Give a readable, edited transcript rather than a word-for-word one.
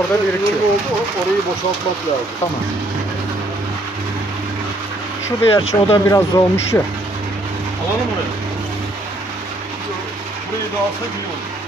Orada birikiyor. Orayı boşaltmak lazım. Tamam. Şu da gerçi o da biraz dolmuş ya. Alalım orayı. Burayı da alsak iyi olur.